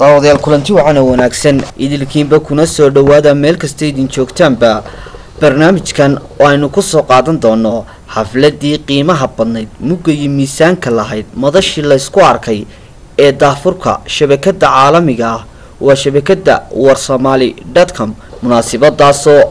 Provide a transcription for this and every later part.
daawadayaal kulanti wacan oo wanaagsan idilkiinba kuna soo dhawaada meel kasta idin joogtaanba barnaamijkan oo aynu ku soo qaadan doono xafladii qiimaha badnayd mugay miisaanka lahayd madashii la isku arkay ee daafurka shabakada caalamiga ah waa shabakada warsomali.com munaasabadaasoo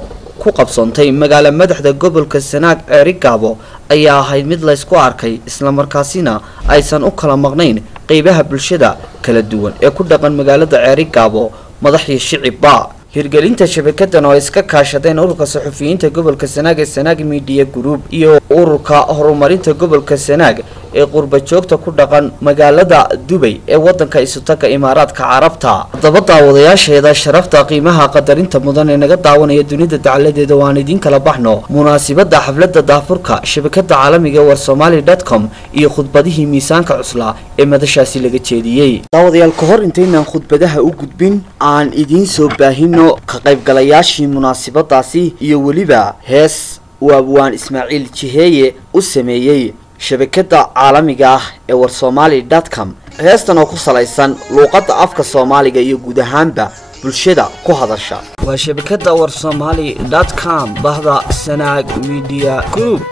ku qabsantay magaala madaxda gobolka Sanaag Erigabo ayaa ahayd mid la isku arkay isla markaasina aysan u kala maqnayn qaybaha bulshada kala duwan ee ku dhaqan magaalada Erigabo madaxii shicibba hirgelinta shabakadan oo iska kaashadeen ururka saxufiyiinta gobolka Sanaag ee Sanaag Media Group iyo ururka horumarinta gobolka Sanaag ee qurba joogta ku dhaqan magaalada Dubai ee wadanka Isutaga Imaaraadka Carabta dabada wadayaasheeda sharafta qiimaha qadarinta mudan ee naga daawanaya dunida dacaladeeda waan idin kala baxno munaasabada xafladda daafurka shabakada caalamiga warsomali.com iyo khudbadihii miisaanka cusla ee madashaasi laga jeediyay daawadayaal ka hor intaynaan khudbadaha u gudbin aan idin soo baahino ka qaybgalayaashii munaasabadaasi iyo waliba hees waan Ismaaciil Jiheeye u sameeyay shabakada caalamiga ah ee warsomali.com heestan oo ku salaysan luqadda afka Soomaaliga iyo guud ahaanba bulshada ku hadasha waa shabakada warsomali.com bahda Sanaag Media Group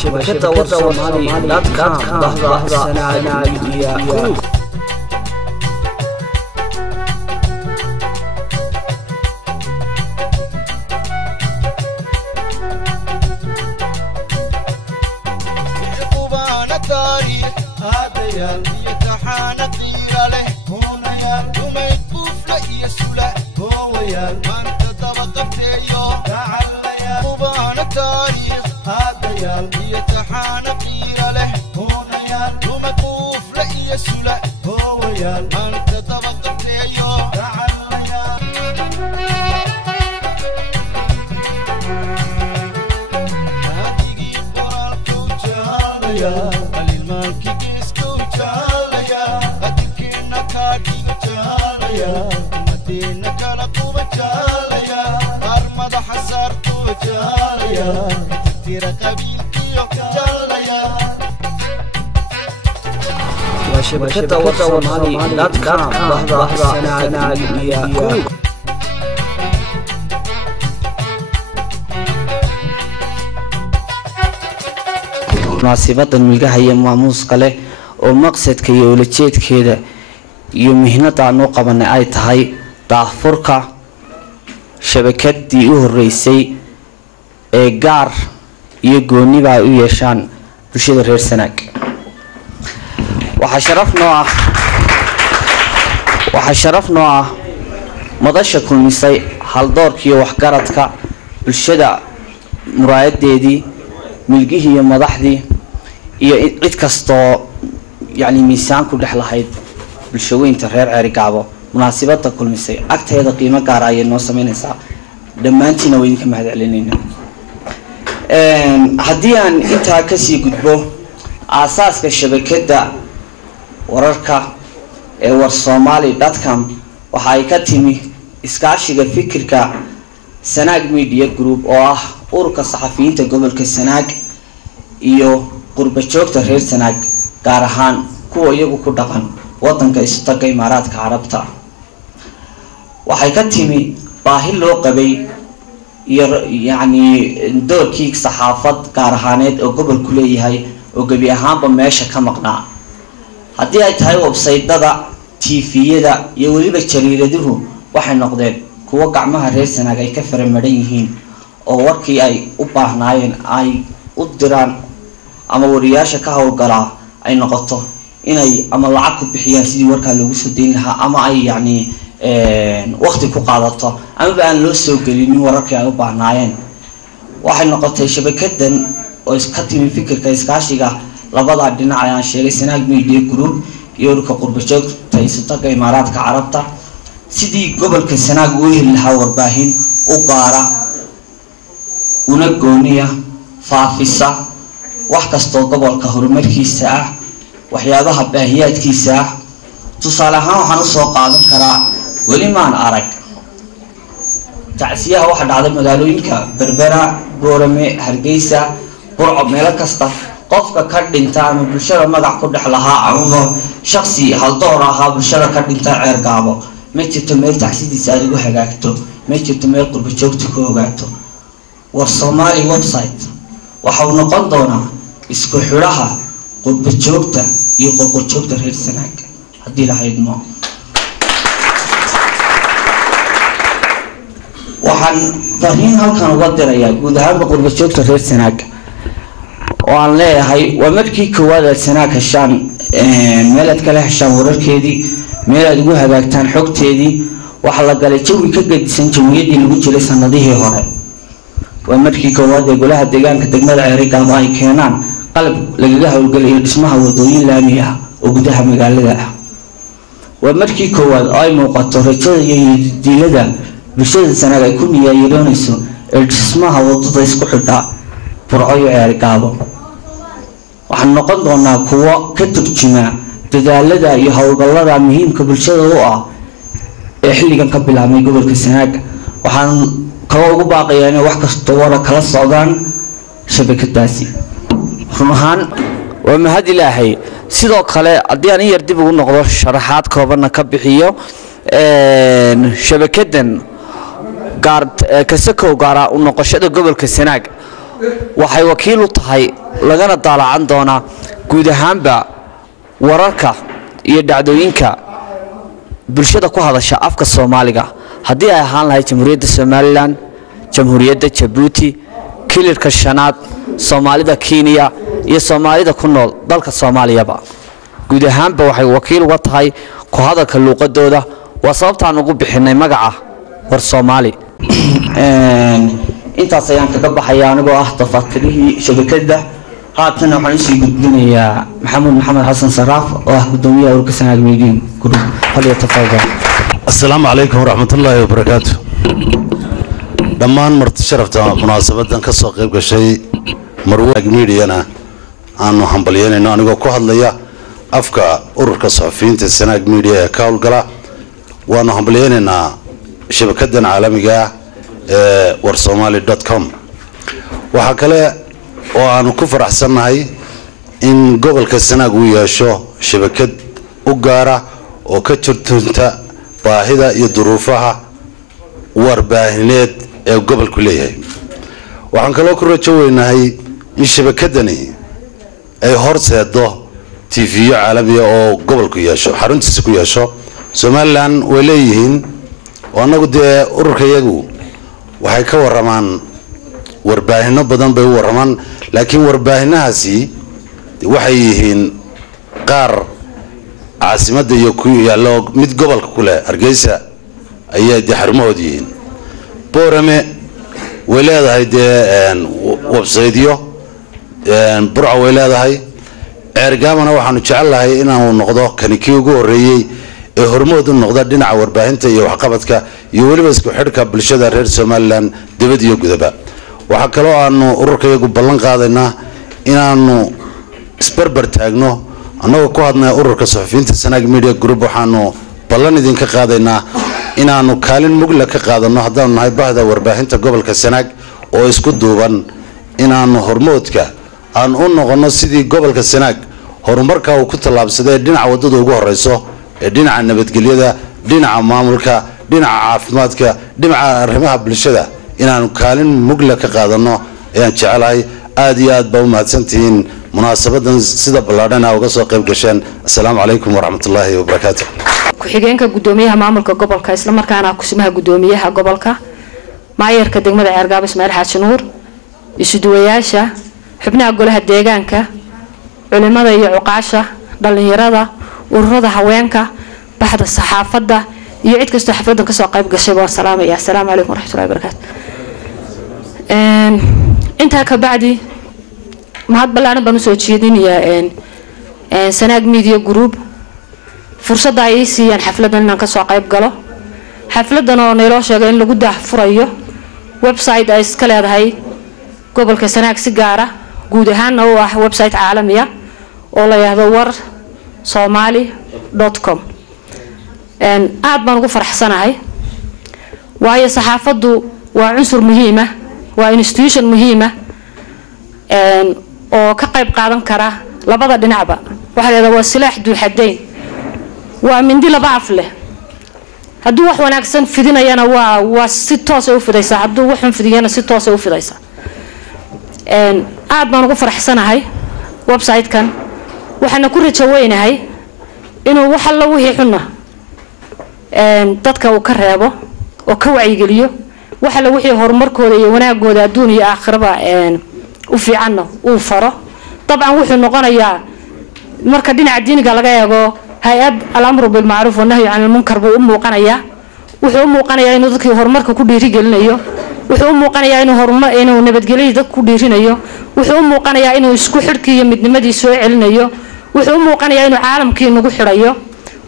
shabakada warsomali.com bahda Sanaag Media Group jaalaya madiina kala kuba jaalaya armada xasaartu jaalaya tira qabiilkiyo jaalaya وشبكة وصومالي داتكام بحضة سنة ميديا مناسبة الملقاها هي ماموسة له ومقصد كي يولجيت كده يمهنة عنو قبل أي تهاي تحفرك شبكة ديوه الرئيسي جار يجوني بقى يشان بشيء غير سنك وحشرفنا مدشة كل مسي هل دور كي وحكرتك بالشدة مرايد دي ملقيه هي مدحدي هي إتكستو يعني ميسان كل رحلة هيد بالشوين تغير عرقابه مناسبات كل مسي أكتر هذا قيمة قارعية النص من الساعة لما أنت نوين كم هذا علينا هديا أنت كسي قدبو أساس كشبكة ده wararka warsomali.com waxa ay ka timi iskaashiga fikirka Sanaag Media Group oo ah ururka saxafiyiinta gobolka Sanaag iyo qurba joogta reer Sanaag gaar ahaan kuwa iyagu ku dhaqan wadanka istaga Imaaraadka Carabta waxay ka timi baahi loo qabay yani doorkii saxaafad gaar ahaaneed oo gobolku leeyahay oo gabi ahaanba meesha ka maqnaa haddii ay tahay website-dada TV-yada iyo waliba jariiraduhu waxay noqdeen kuwa gacmaha reer Sanaag ay ka faramaran yihiin oo warkii ay u baahnaayeen ay u diraan ama wariyaasha ka howlgala ay noqoto inay ama lacag ku bixiyaan sidii warka loogu soo deyn lahaa ama ay yani waqti ku qaadato ama aan loo soo gelin wararkii ay u baahnaayeen waxay noqotay shabakadan oo iska timi fikirka iskaashiga labada dhinac ayaan sheegay Sanaag Media Group iyo ururka qurba joogta istaga Imaaraadka Carabta sidii gobolka Sanaag uu heli lahaa warbaahin u gaara una gooniya faafisa wax kasto gobolka horumarkiisa ah waxyaabaha baahiyaadkiisa ah tusaale ahaan waxaan u soo qaadan karaa wali maan arag tacsiyaha waxa dhacday magaalooyinka Berbera Boorame Hargeysa Burco meel kasta qofka ka dhinta ama bulshada magac ku dhaxlaha ama shakhsi hal door ah bulshada ka dhinta ceergaabo ma jirto meel taxsidiisa ay ugu hagaagto ma jirto meel qurba joogta ku hagaagto war Somali website waxa uu noqon doonaa isku xiraha qurba joogta iyo qurba joogta reer Sanaag hadii la haydmo waxaan fariin halkan uga dirayaa guud ahaan qurba joogta reer Sanaag وأنا لا هاي ومركي كوادر سنة كشان ملت كله شان وركيدي ملت جوها بكتان حكتيدي وحلا قال شوي كجد سنجويدي اللي بتجلي سناديه هراء ومركي كوادر يقولها دجان كتجمل عريق الله كينان قلب لقاها وقال اسمها وضوين لاميها وقدها مقالدها ومركي كواد أي موقع ترى يدي لدا بشدة سنة يكون ييرونيسو اسمها وضوين سكحدا فرعي عريقابه waxaan noqon doonaa kuwa ka turjuma dadaalada iyo hawlgallada muhiimka bulshada u ah ee xilligan ka bilaabmay gobolka Sanaag waxaan kala ugu baaqayaa in wax kasta wada kala socdaan shabakadaasi ruuxan waa mahad Ilaahay sidoo kale haddii aan yar dib ugu noqdo sharaxaad kooban ka bixiyo shabakadan gaar ka sakow gaara u noqoshada gobolka Sanaag waxay wakiil u tahay lagana dalacan doona guud ahaanba wararka iyo dhacdooyinka bulshada ku hadasha afka Soomaaliga hadii ay ahaan lahayd Jamhuuriyadda Somaliland Jamhuuriyadda Djibouti kilirka shanaad Soomaalida Kenya iyo Soomaalida ku nool dalka Soomaaliyaba guud ahaanba waxay wakiil uga tahay ku hadalka luqadooda waa sababtaan ugu bixinay magaca war Soomaali inta sayaan kaga baxaya anigoo ah tafatirihii shabakada haatan waxaan isii gudbinayaa maxamed xasan saraaf oo ah gudoomiyaha ururka Sanaag Media Group haliya tafadal assalaamu alaykum warahmatullaahi wabarakaatuh dhammaan marti sharafta munaasabadan ka soo qayb gashay marwaag media-na aanu hambalyeynayno anigoo ku hadlaya afka ururka saxafiyiinta Sanaag Media ee ka howlgala waanu hambaliyeynaynaa shabakadan caalamiga ee warsomali.com. waxaa kale oo aanu ku faraxsannahay in gobolka Sanaag uu yeesho shabakad u gaara oo ka jirtunta baahida iyo duruufaha warbaahineed ee gobolku leeyahay. waxaan kaloo ku rajo weynahay in shabakadani ay horseedo TV caalami oo gobolku yeesho xaruntiisa ku yeesho. Somaliland way leeyihiin oo anagu dee ururkayagu waxay ka waramaan warbaahino badan bay u waramaan, laakiin warbaahinahaasi waxay yihiin qaar caasimadda iyo ku yaalo mid gobolka ku leh. Hargeysa ayay xarumahood yihiin. Boorame way leedahay dee website-yo, Burco way leedahay. Ergamana waxaanu jecelahay inaanu noqdo kanikii ugu horeeyay ee hormood u noqda dhinaca warbaahinta iyo waxqabadka iyo waliba isku xidhka bulshada reer Somaliland dibad iyo gudaba. waxa kale oo aanu ururkayagu ballan qaadaynaa inaanu isbarbar taagno annaga ku hadnaa ururka saxafiyiinta Sanaag Media Group. waxaanu ballan idinka qaadaynaa inaanu kaalin mugla ka qaadano haddaan nahay baahda warbaahinta gobolka Sanaag oo isku duuban inaanu hormoodka aan u noqono sidii gobolka Sanaag horumarka uu ku talaabsaday dhinaca wadada ugu horeyso ee dhinaca nabadgelyada, dhinaca maamulka, dhinaca caafimaadka, dhinaca arrimaha bulshada inaanu kaalin mugla ka qaadano ayaan jecelahay. aad iyo aad baa u mahadsantihiin munaasabadan sida ballaadhan uga soo qayb gasheen. assalaamu calaykum waraxmatullaahi wabarakaatuh. ku-xigeenka gudoomiyaha maamulka gobolka isla markaana kusimaha gudoomiyaha gobolka, maayarka degmada Ceergaabo Ismaaciil Xaaji Nuur, isuduwayaasha, xubnaha golaha deegaanka, culimada iyo cuqaasha, dhalinyarada, ururada haweenka, baxda saxaafadda iyo cid kasta xafladan ka soo qayb gashay waan salaamaya. assalaamu calaykum waraxmatullaahi wabarakaatuh. intaa ka bacdi mahad ballaaran baan u soo jeedinayaa Sanaag Media Group fursadda ay siiyaan xafladan inaan ka soo qayb galo. xafladan oo neelo sheegay in lagu daahfurayo website ay iska leedahay gobolka Sanaag si gaar ah, guud ahaan oo ah website caalami ah oo la yiraahdo warsomali.com. aad baan ugu faraxsanahay waayo saxaafaddu waa cunsur muhiim ah, waa institution muhiim ah oo ka qayb qaadan kara labada dhinacba. waxa la yiraahdaa waa silaax duu xadeyn, waa mindi laba af leh. hadduu wax wanaagsan fidinayana waa si toos ah u fidaysaa, hadduu wax xun fidiyana si toos ah u fidaysaa. aad baan ugu faraxsanahay website-kan, waxaana ku rajo weynahay inuu wax alla wixii xunna dadka uu ka reebo oo ka wacyigeliyo, wax alla wixii horumarkooda iyo wanaagooda adduun iyo aakhiraba u fiicanna uu faro. dabcan wuxuu noqonayaa marka dhinaca diiniga laga eego hay-ad al-amru bil ma'ruf wa nahyi 'anil munkar buu u muuqanayaa. wuxuu u muuqanayaa inuu dadkii horumarka ku dhiirigelinayo, wuxuu u muuqanayaa inuu nabadgelyada dadku ku dhiirinayo, wuxuu u muuqanayaa inuu isku xidhkii iyo midnimadii soo celinayo, wuxuu u muuqanayaa inuu caalamkii nagu xidhayo,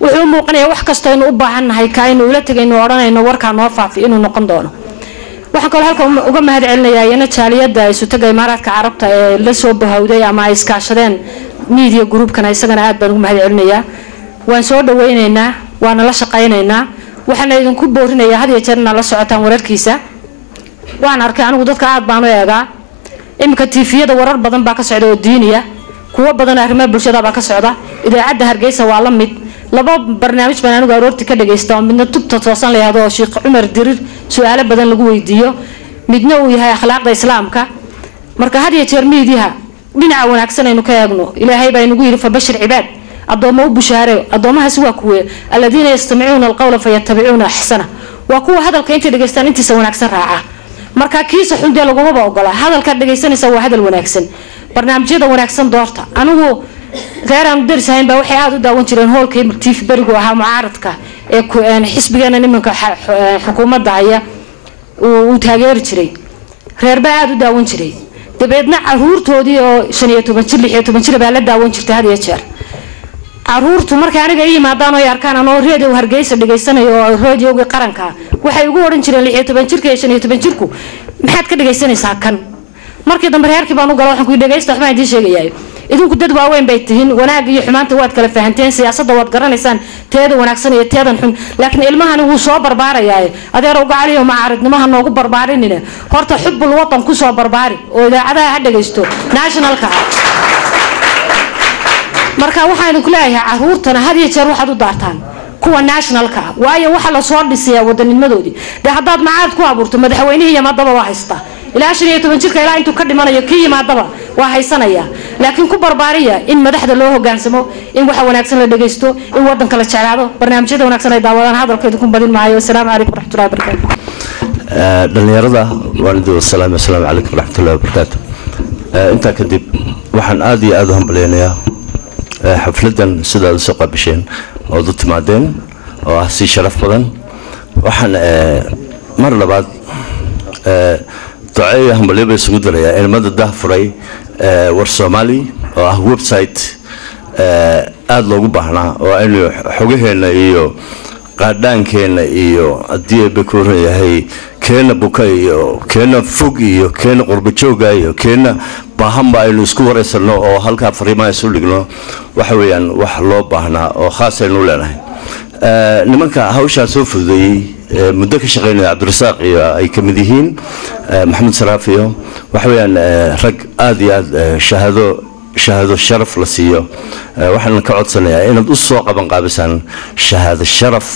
wuxuu u muuqanayaa wax kasta inuu u baahannahay ka inuu ila tagayno odhanayno warkaa noo faafi inuu noqon doono. waxaan kaloo halka uga mahad celinayaa iyana jaaliyadda isu taga Imaaraadka Carabta ee la soo bahawday ama ay iskaashadeen Media Group-kana isagana aad baan ugu mahad celinayaa. waan soo dhaweynaynaa, waana la shaqaynaynaa, waxaana idinku boorinayaa had iyo jeer inaad la socotaan wararkiisa. waan arkay anigu dadka aad baan u eegaa imika TV-yada warar badan baa ka socda oo diiniya, kuwa badan arrimaha bulshada baa ka socda. idaacadda Hargeysa waa la mid. laba barnaamij baan anigu aroortii ka dhageystaa, midna tubta toosan la yiraahdo Sheekh Cumar Dirir su'aalo badan lagu weydiiyo, midna uu yahay akhlaaqda islaamka. marka had iyo jeer meediyaha dhinaca wanaagsan aynu ka eegno. ilaahay baa inagu yiri fabashir cibaad, adoomo u bushaare. adoomahaasi waa kuwe alladina yastamicuuna alqawla fayattabicuuna ahsana, waa kuwa hadalka inta dhageystaan intiisa wanaagsan raaca. marka kiisa xun dee laguma ogola, hadalka dhageysanaysa waa hadal wanaagsan, barnaamijyada wanaagsan doorta. anigu reeraan darisahayn baa waxay aad u daawan jireen hoolka TV barigu ahaa mucaaradka ee xisbigeena nimanka xukuumadda haya uu taageeri jiray. reer baa aad u daawan jiray, dabeedna caruurtoodii oo 15 jir 16 jir baa la daawan jirtay had iyo jeer. caruurtu markay aniga ay yimaadaan oo ay arkaan anoo radio Hargeysa dhageysanayo oo radio-ga qaranka, waxay ugu oran jireen 16 jirka iyo 15 jirku maxaad ka dhageysanaysaa kan. markii dambe reerkii baan u galay, waxaan ku dhageysta waxbaan idin sheegayaa idinku dad waaweyn bay tihiin wanaag iyo xumaanta waad kala fahanteen siyaasadda waad garanaysaan teeda wanaagsan iyo teedan xun laakiin ilmahani wuu soo barbaarayaa adeer uga caliyo macaaridnimaha noogu barbaarinina horta xubbul watan ku soo barbaari oo idaacadaha ha dhagaysto nationalka marka waxaan idinku leeyahay caruurtana had iyo jeer waxaad u daartaan kuwa nationalka waayo waxa la soo dhisay wadanimadoodii haddaad macaad ku abuurto madaxweynaha yamadaba waa haystaa ilaa 15 jirka ilaa intuu ka dhimanayo kii yimaadaba waa haysanaya laakiin ku barbaariya in madaxda loo hogaansamo in waxa wanaagsan la dhageysto in wadanka la jeclaado barnaamijyada wanaagsan ay daawadaan hadalkeedu ku badin maayo assalaamu calaykum waraxmatullaahi wabarakaatuh dhalinyarada waalidiin assalaamu calaykum waraxmatullaahi wabarakaatuh inta kadib waxaan aad iyo aad u hambaleynayaa xafladan sidaad soo qabasheen oo dad timaadeen oo ah si sharaf badan waxaan mar labaad ducay hambaliyada isugu darayaa ilmada dahfuray war Soomaali oo ah website aad loogu baahnaa oo aynu xogaheena iyo qaadhaankeena iyo hadii ay ku yahay keena buka iyo keena fog iyo keena qurbo jooga iyo keena baahanba aynu isku wareysano oo halka fariimaha isu dhigno waxa weeyaan wax loo baahnaa oo khaas aynu leenahay nimanka hawsha soo fududeeyay muddo ka shaqeynaya Cabdirasaaq iyo ay kamid yihiin Maxamed Saraafiyo waxa weeyaan rag aad iyo aad shahaado sharaf la siiyo waxaan ka codsanayaa inaad u soo qaban qaabisaan shahaado sharaf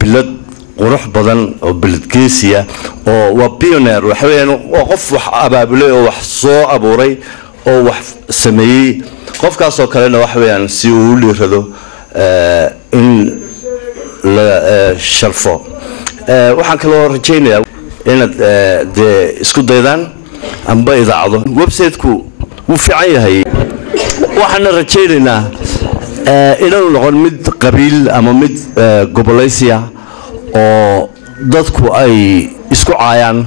bilad qurux badan oo biladgeesiya oo waa pioneer waxa weeyaan oo qof wax abaabulay oo wax soo abuuray oo wax sameeyay qofkaas oo kale waxa weeyaan si uu u liirado in la sharfo waxaan kaloo rajaynayaa inaad isku daydaan amba idaacado website-ku wuu fiican yahay waxaan rajaynaynaa inuu noqon mid qabiil ama mid gobolaysiya oo dadku ay isku caayaan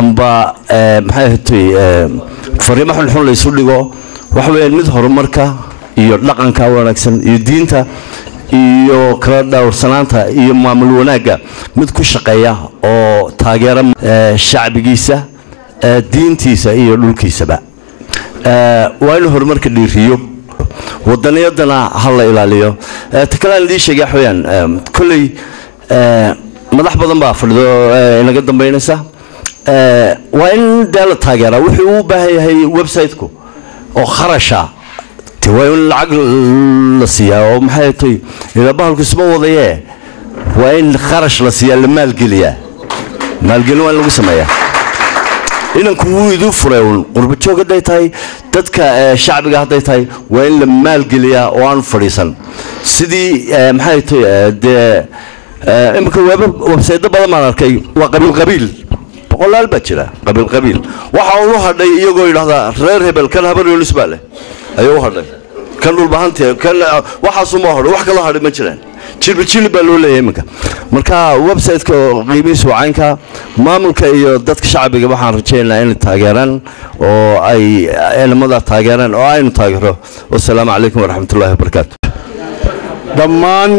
amba maxay ahaatay fariimo xun la isu dhigo waxa weeyaan mid horumarka iyo dhaqanka wanaagsan iyo diinta iyo kala dhawrsanaanta iyo maamul wanaaga mid ku shaqeeya oo taageera shacbigiisa diintiisa iyo dhulkiisaba waa inuu horumarka dhiiriyo wadaniyadana hal la ilaaliyo takalaan lii sheegay xooyaan kulay madax badan baa fadhido inaga dambeynaysa waa in dal taageera wuxuu u baahan yahay website-ku oo kharasha waa in lacag la siiyaa oo maxay tahay ila bahalku isma wadayee waa in kharash la siiyaa la maalgeliyaa maalgelin waa lagu sameeyaa inanku wuu iduu furay qurbo joog haday tahay dadka shacbiga haday tahay waa in la maalgeliyaa oo aan fadhiisan sidii maxay tahay imka website badan ma arkay waa qabiil boqolaal baa jira qabiil waxa uu hadhay iyagoo yiraahdo reer hebel kan habar yunis baa leh ayuu hadhay kan dhul bahantay kan waxa soo ma hor wax kala hadhay ma jiraan jilbi baa loo leeyahay imka marka website-ka qiimihiisu caynka maamulka iyo dadka shacbiga waxaan rajaynayaa in taageeraan oo ay ilmada taageeraan oo aynu taageero wassalaamu calaykum waraxmatullaahi wabarakaatuh dhammaan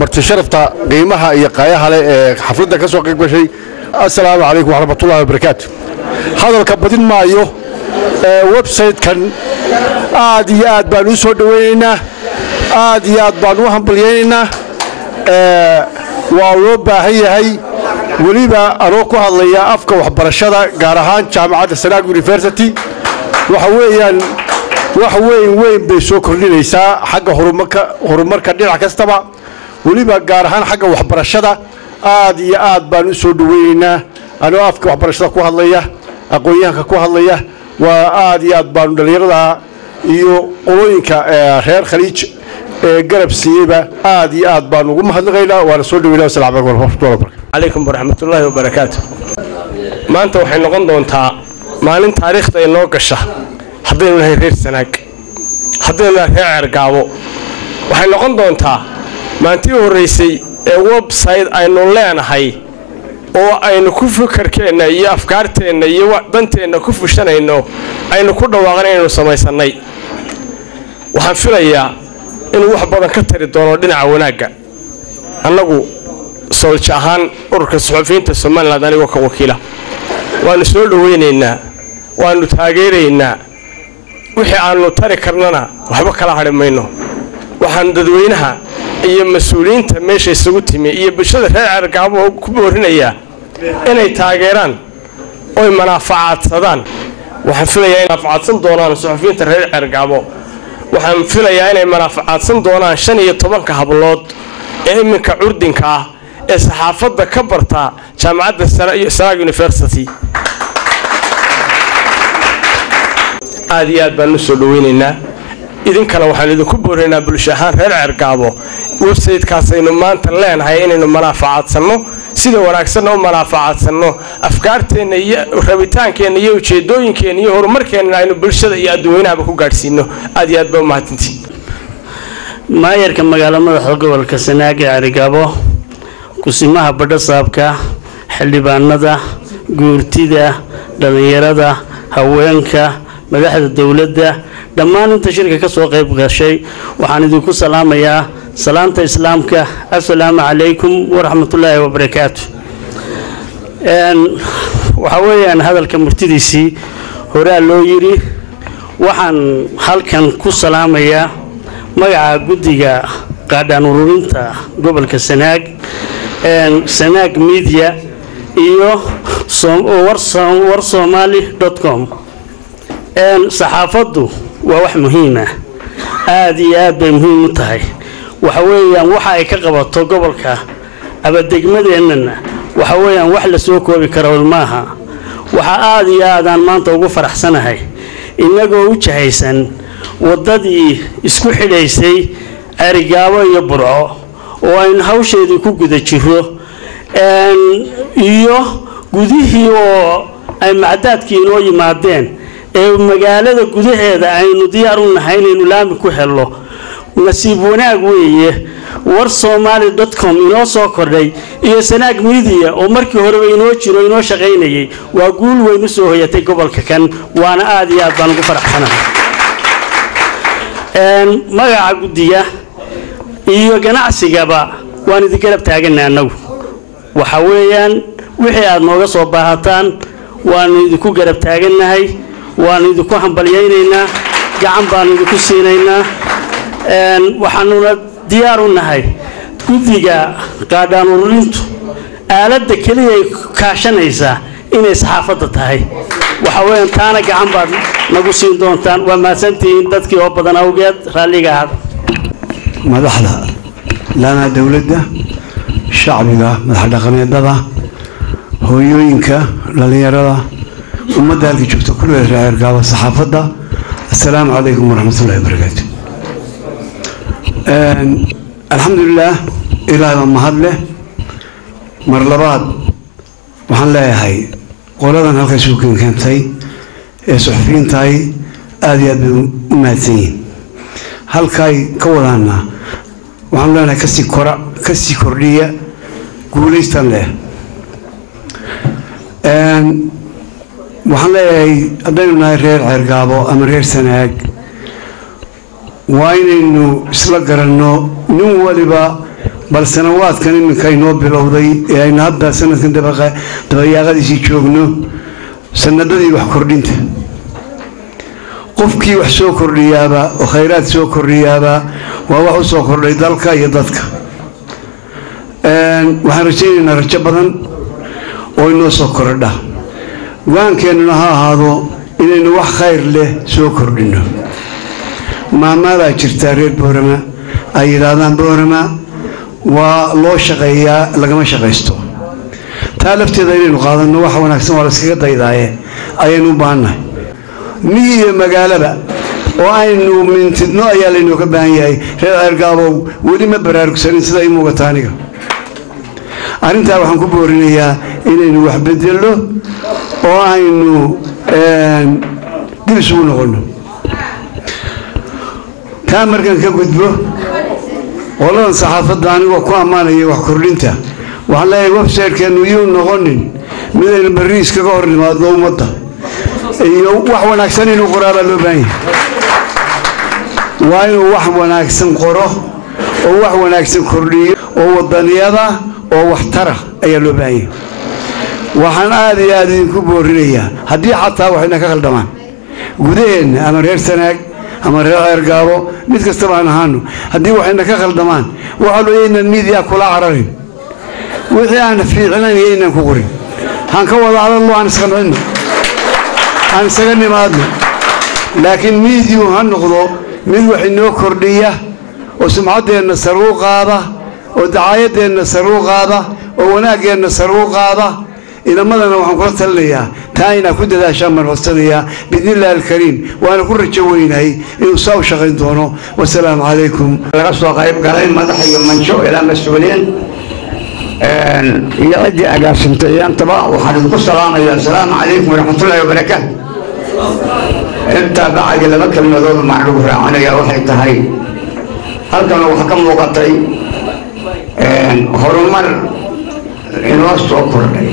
marti sharafta qiimaha iyo qaayaha leh ee xafladda ka soo qayb gashay assalaamu calaykum waraxmatullaahi wabarakaatuh hadalka badin maayo website-kan aad iyo aad baan u soo dhaweynaynaa aad iyo aad baan u hambalyeynaa waa loo baahan yahay weliba anoo ku hadlaya afka waxbarashada gaar ahaan jaamacadda Sanaag University waxa weeyaan wax weyn bay soo kordhinaysaa xagga horumarka dhinac kastaba weliba gaar ahaan xagga waxbarashada aad iyo aad baan u soo dhaweynaynaa anoo afka waxbarashada ku hadlaya aqoonyahanka ku hadlaya waa aad iyo aad baan dhalinyarada iyo qolooyinka reer Khaliij garab siiyayba aad iyo aad baan ugu mahadnaqaynaa waana soo dhaweynaa assalaamu calaykum waraxmatullaahi wabarakaatuh maanta waxay noqon doontaa maalin taariikhda ay noo gasha haddaynu nahay reer Sanaag haddaynu nahay reer Cergaabo waxay noqon doontaa maantii horeysay ee website aynu leenahay oo aynu ku fikirkeena iyo afkaarteena iyo danteena ku fushanayno aynu ku dhawaaqnayno samaysanay waxaan filayaa in wax badan ka tari doono dhinaca wanaaga annagu sooljahan ururka suxufiyiinta Soomaaliland anigoo ka wakiila waan soo dhaweynaynaa waanu taageeraynaa wixii aanu tari karnana waxba kala hadhi mayno waxaan dadweynaha iyo mas-uuliyiinta meesha isugu timi iyo bulshada reer Ceergaabo ku boorinayaa inay taageeraan oo manaafacaadsadaan waxaan filayaa inay manaafacaadsan doonaan suxufiyiinta reer Ceergaabo waxaan filayaa inay manaafacaadsan doonaan 15 hablood ee iminka curdinka ah ee saxaafadda ka barta jaamacadda Sanaag University aad iyo aad baan u soo dhaweynaynaa idinkana waxaan idinku boorinaynaa bulsho ahaan reer Ceergaabo website-kaas aynu maanta leenahay inaynu manaafacaadsanno sida wanaagsan oo manaafacaadsanno afkaarteena iyo rabitaankeena iyo ujeedooyinkeena iyo horumarkeena aynu bulshada iyo dadweynaha ku gaarsiino aad iyo aad baa mahadsantiin maayarka magaalada madaxda gobolka Sanaag ee Ceergaabo kusimaha badha saabka xildhibaanada guurtida dhalinyarada haweenka madaxda dawladda dhammaan inta shirka ka soo qayb gashay waxaan idinku salaamayaa salaanta islaamka assalaamu calaykum waraxmatullaahi wabarakaatuh waxa weeyaan hadalka murtidiisii hore loo yiri waxaan halkan ku salaamayaa magaca guddiga qaadaan ururinta gobolka Sanaag Sanaag Media iyo warsomali.com saxaafaddu waa wax muhiim ah aad iyo aad bay muhiim u tahay waxa weeyaan waxa ay ka qabato gobolka abadegmadeennana waxa weeyaan wax la soo koobi karo maaha waxa aad iyo aad aan maanta ugu faraxsanahay inagoo u jahaysan wadadii isku xidhaysay Ceergaabo iyo Burco oo aynu hawsheedii ku guda jiro iyo gudihii oo ay macdaadkii inoo yimaadeen ee magaalada gudaheeda aynu diyaar u nahay inaynu laami ku helno nasiib wanaag weeye warsomali.com inoo soo kordhay iyo Sanaag Media oo markii hore inoo jiro inoo shaqeynayay waa guul weyn u soo hoyatay gobolka kan waana aad iyo aad baan ugu faraxsanahay magaca guddiga iyo ganacsigaba waan idin garab taaganaa anagu waxa weeyaan wixii aad nooga soo baahataan waan idinku garab taaganahay waan idinku hambalyeynaa gacan baan idinku siinaynaa waxaanuna diyaar u nahay guddiga qaadaan ururintu aaladda kaliya ay kaashanaysa inay saxaafadda tahay waxa weeyaan taana gacan baad nagu siin doontaan waa maasantiin dadkii oo badan awgeed raaliga ah madaxda lana dawladda shacbiga madax dhaqameedada hooyooyinka dhalinyarada ummadda halka joogta kullu reer Ceergaabo saxaafadda assalaamu calaykum waraxmatullaahi wabarakaatuh alxamdulillaah ilaahay mahad leh mar labaad waxaan leeyahay qoladan halkaas u keentay ee suxufiyiintahay aad iyo aad bay u mahadsan yihiin halkay ka wadaana waxaan leenahay kasii kordhiya guulaystan leh waxaan leeyahay haddaynu nahay reer Ceergaabo ama reer Sanaag waa inaynu isla garanno nin waliba bal sanawaadkan iminka inoo bilowday ee aynu hadda sanadkan dabayaaqadiisii joogno sanadadii wax kordhinta qofkii wax soo kordhiyaaba oo khayraad soo kordhiyaaba waa wax u soo kordhay dalka iyo dadka waxaan rajaynaynaa rajo badan oo inoo soo kordha waankeenuna ha ahaado inaynu wax khayr leh soo kordhino maamaadaa jirtaa reer Boorama ay yidhaahdaan Boorama waa loo shaqeeyaa lagama shaqaysto taa lafteeda inaynu qaadanno wax wanaagsan waa la iskaga daydaaye ayaynu u baahannahay miyi iyo magaalaba oo aynu mintidno ayaa laynooga baahan yahay reer Ceergaabo weli ma baraarugsanin sida ay muuqata aniga arrintaa waxaan ku boorinayaa inaynu wax bedelno oo aynu dib isugu noqono taa markaan ka gudbo qoladan saxaafadda anigoo ku ammaanaya wax kordhinta waxaan leeyahay website-keenu yuu noqonin midaynu berri iskaga hor nimaadno ummadda iyo wax wanaagsan inuu qoraa baa loo baahan yahay waa inuu wax wanaagsan qoro oo wax wanaagsan kordhiyo oo wadaniyada oo waxtara ayaa loo baahan yahay waxaan aad iyo aad idinku boorinayaa haddii xataa waxayna ka khaldamaan gudaheenna ama reer sanaag ama reer ceergaabo mid kastaba aan ahaano haddii waxayna ka khaldamaan waxaanu yaynan miidiya kula cararin wixii aan fiicinayn yaynan ku qorin han ka wada hadalno aan isqancinno aan isaga nimaadno laakiin miidiyu ha noqdo mid wax inoo kordhiya oo sumcaddeenna sar u qaada oo dacaayadeenna sar u qaada oo wanaaggeenna sar u qaada inamadana waxaan kula talinayaa taa inaa ku dadaashaan baan hoostanayaa biidnillahi alkariim waana ku rajo weynahay inuu saa u shaqayn doono wasalaamu calaykum laga soo qayb galay madax iyo manjo ilaa mas-uuliyiin iyo ciddii agaasintay iyantaba waxaan idinku salaamayaa asalaamu calaykum waraxmatullaahi wabarakaatu intaa bacdi laba kelmadood maan lagu raacanayaa waxay tahay halkan waxaa ka muuqatay horumar inoo soo kordhay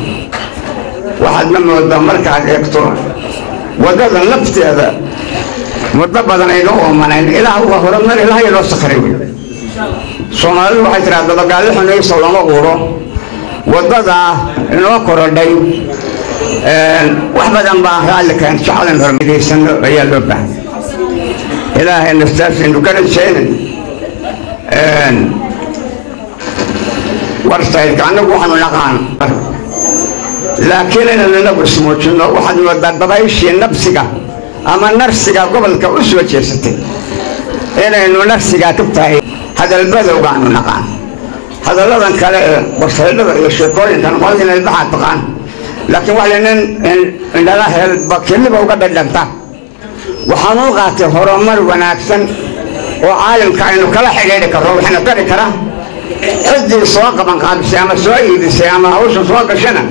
waxaad ma moodaa markaad eegto waddada lafteeda muddo badan aynu oomanayn ilaah waa horumar ilaah inoo sakray wey soomaalidu waxay tiraa dabagaallo xunaysa lama uuro waddadaa inoo korodhay wax badan baa raalli keen jeclan hormariysano ayaa loo baahay ilaahay naftaasaynu ka rajaynan warsaydka annagu waxaanu naqaan laakiin inaynu inagu ismuujinno waxaad moodaa dabayshii nabsiga ama narsiga gobolka u soo jeesatay inaynu narsigaa ka tahay hadalbadowgaanu naqaan hadalladan kale ee warsaydhada iyo sheekooyinkan qolina ilbaxaa taqaan laakiin wax laynin indhala heelba keliba uga dhadhanta waxaanu u qaatay horumar wanaagsan oo caalamka aynu kala xidhiidhi karro waxna tari kara ciddii soo qabanqaabisay ama soo iibisay ama hawsha soo gashana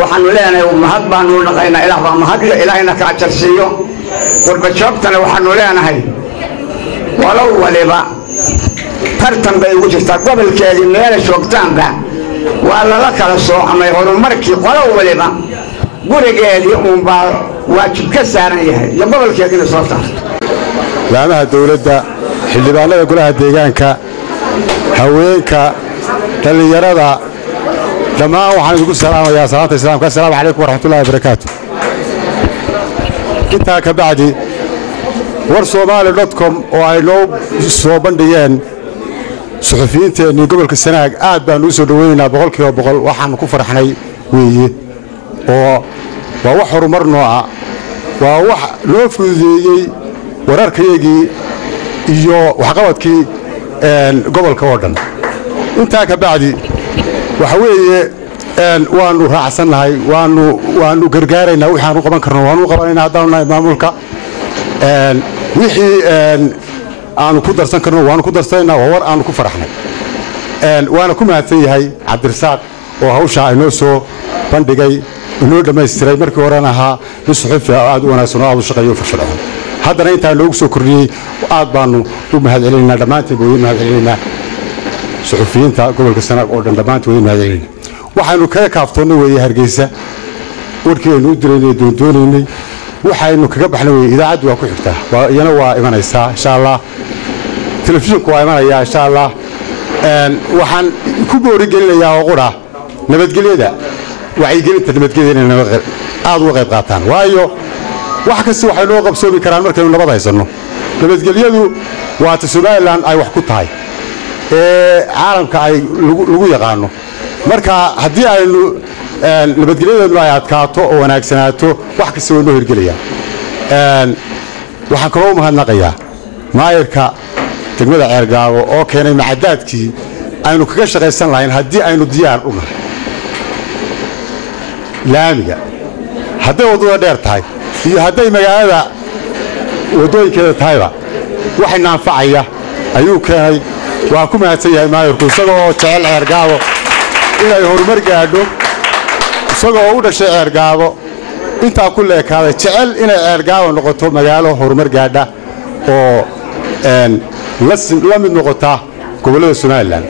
waxaanu leenahay mahad baanu naqaynaa ilaah baa mahadle ilaahayna ka ajarsiiyo qurbajoogtana waxaanu leenahay walow waliba tartan bay ugu jirtaa gobolkeedii meela joogtaanba waa lala kala soocamay horumarkii qolow waliba gurigeedii uunbaa waajib ka saaran yahay iyo gobolkeediina soo saarto laamaha dowladda xildhibaanada golaha deegaanka haweenka dhallinyarada dhammaan waxaan idinku salaamayaa salaanta islaamka assalaamu calaykum waraxmatullahi wabarakaatu intaa ka bacdi warsomali.com oo ay noo soo bandhigeen suxufiyiinteennii gobolka sanaag aad baanu u soo dhoweynaynaa boqolkiiba boqol waxaanu ku farxnay weeye oo waa wax horumar nooca waa wax noo fududeeyey wararkayagii iyo waxqabadkii gobolka oo dhan intaa ka bacdi waxa weeye waanu raacsannahay waanu gargaaraynaa waxaanu qaban karno waanu qabanaynaa haddaanu nahay maamulka wixii aanu ku darsan karno waanu ku darsanaynaa waa war aanu ku faraxnay waana ku mahadsan yahay cabdirasaaq oo hawshaa inoo soo bandhigay inoo dhammaystiray markii horena ahaa nin suxufi aad u wanaagsan oo aad u shaqeeyo firfircoon haddana intaa noogu soo kordhiyey aad baanu u mahadcelinaynaa dhammaantiin buu mahadcelinaynaa suxufiyiinta gobolka sanaag oo dhan dhammaantiin wuu mahadcelinaynaa waxaynu kaga kaaftoonnay weeye hargeysa warkii aynu u diraynay doondoonaynay waxaynu kaga baxnay weeye idaacaddu waa ku xigtaa iyana waa imanaysaa insha allah telefishinku waa imanayaa insha allah waxaan ku boorigelinayaa oo qura nabadgelyada wacyigelinta nabadgelyada inay aad uga qayb qaataan waayo wax kasta waxay noo qabsoomi karaan markaynu nabad haysanno nabadgelyadu waa ta somalilan ay wax ku tahay ee caalamka ay lagu yaqaano marka haddii aynu nabadgelyadeennu ay adkaato oo wanaagsanaato wax kasta way noo hirgelayaan waxaan kaloo u mahadnaqayaa maayirka degmada ceergaabo oo keenay macadaadkii aynu kaga shaqaysan lahayn haddii aynu diyaar u nahay laamiga hadday waddada dheer tahay iyo hadday magaalada waddooyinkeeda tahayba waxay naanfacaya ayuu keenay waa ku mahadsan yahay maayirku isagoo jecel ceergaabo inay horumar gaadho isagoo u dhashay ceergaabo intaa ku leekaaday jecel inay ceergaabo noqoto magaalo horumar gaadha oo la mid noqota gobollada somalilan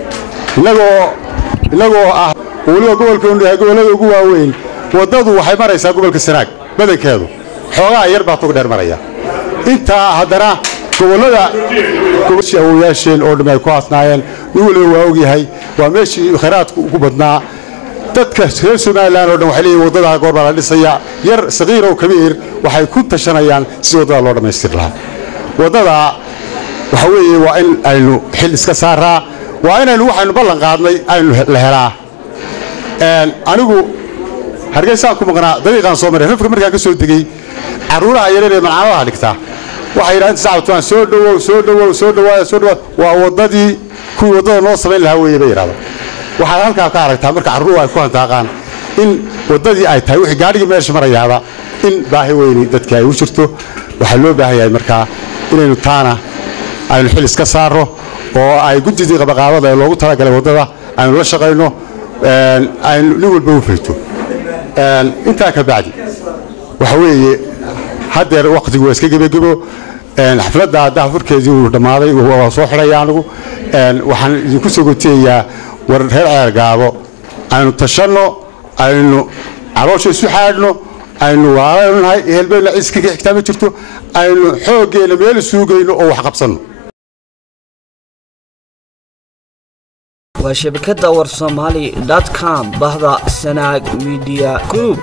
innagoo ah weliba gobolkeenu yahay gobollada ugu waaweyn waddadu waxay maraysaa gobolka sanaag badankeedu xoogaa yar baa tog dheer maraya intaa haddana gobollada awoyaasheen oo dhammi ay ku haasnaayeen nin waliba waa ogyahay waa meeshii khayraadku ugu badnaa dadka reer Soomaaliland oo dhan waxay leeyihiin wadada goor baa la dhisayaa yar saqiir oo kabiir waxay ku tashanayaan si wadada loo dhameystir lahaa wadada waxa weeye waa in aynu xil iska saaraa waa inaynu waxaynu ballan qaadnay aynu la helaa anigu hargeysa ku maqnaa dariiqan soo maray rafka markaa ka soo degay caruuraha yaryar ee macnaha dhigta waxay yiraahdeen saacadaan soo dhawow waa wadadii ku wadada noo sameyn lahaa weeye bay yiraahdeen waxaad halkaa ka aragtaa marka caruur ay ku hantaaqaan in wadadii ay tahay wixii gaadhiga meesha marayaaba in baahi weyn dadka ay u jirto waxa loo baahan yahay marka inaynu taana aynu xil iska saaro oo ay guddiga qabaqaabada ee loogu talagalay wadada aynu la shaqeyno aynu nin walba u fayto intaa ka bacdi waxa weeye hadeer waqtigu waa iska gabagabo xafladda daafurkeedii uu dhamaaday waa soo xidhaya anigu waxaan idinku soo goteeyaa war reer ceergaabo aynu tashanno aynu caloosha isu xaadhno aynu waalanahay helbeena iskaga xigtaa ma jirto aynu xooggeena meel suugayno oo wax qabsanno waa shabakada warsomali.com bahda Sanaag Media Group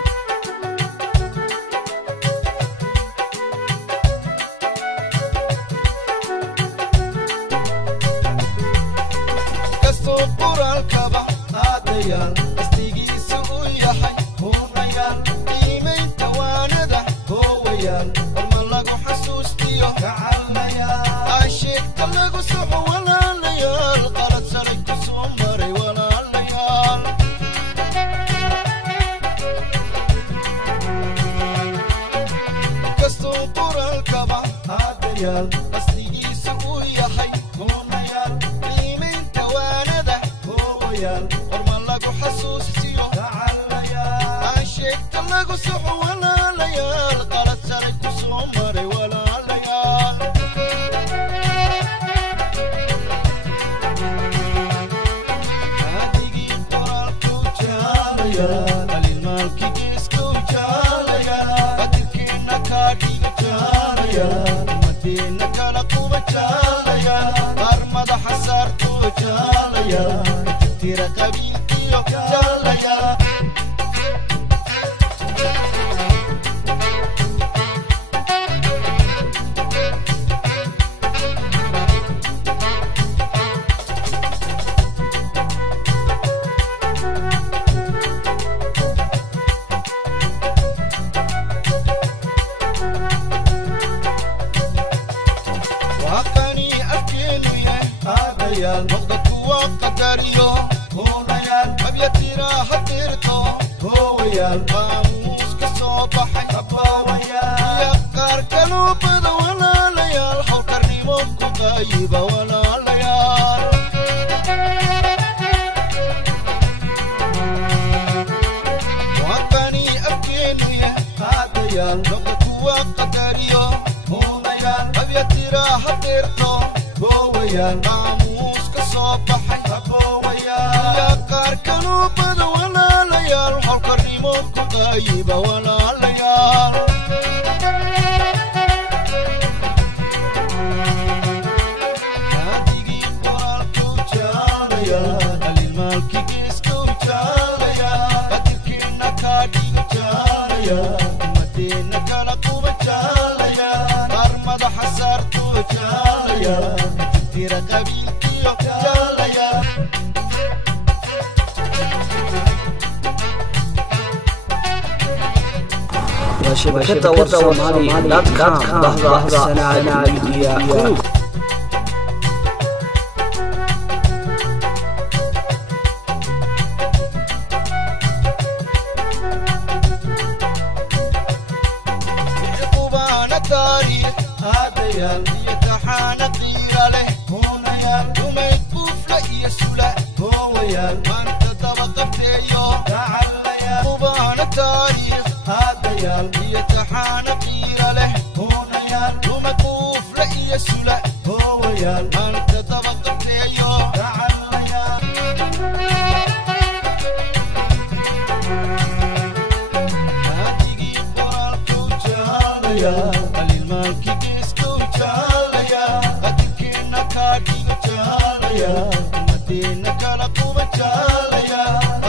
shabakada warsomali.com bahda Sanaag Media Group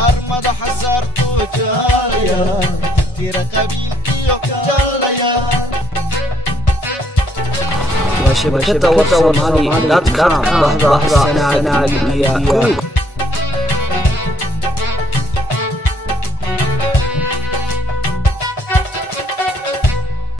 armada xasar jaalaya tira qabiilkiyo jaalaya waa shabakada war Soomaali.com bahda Sanaag Media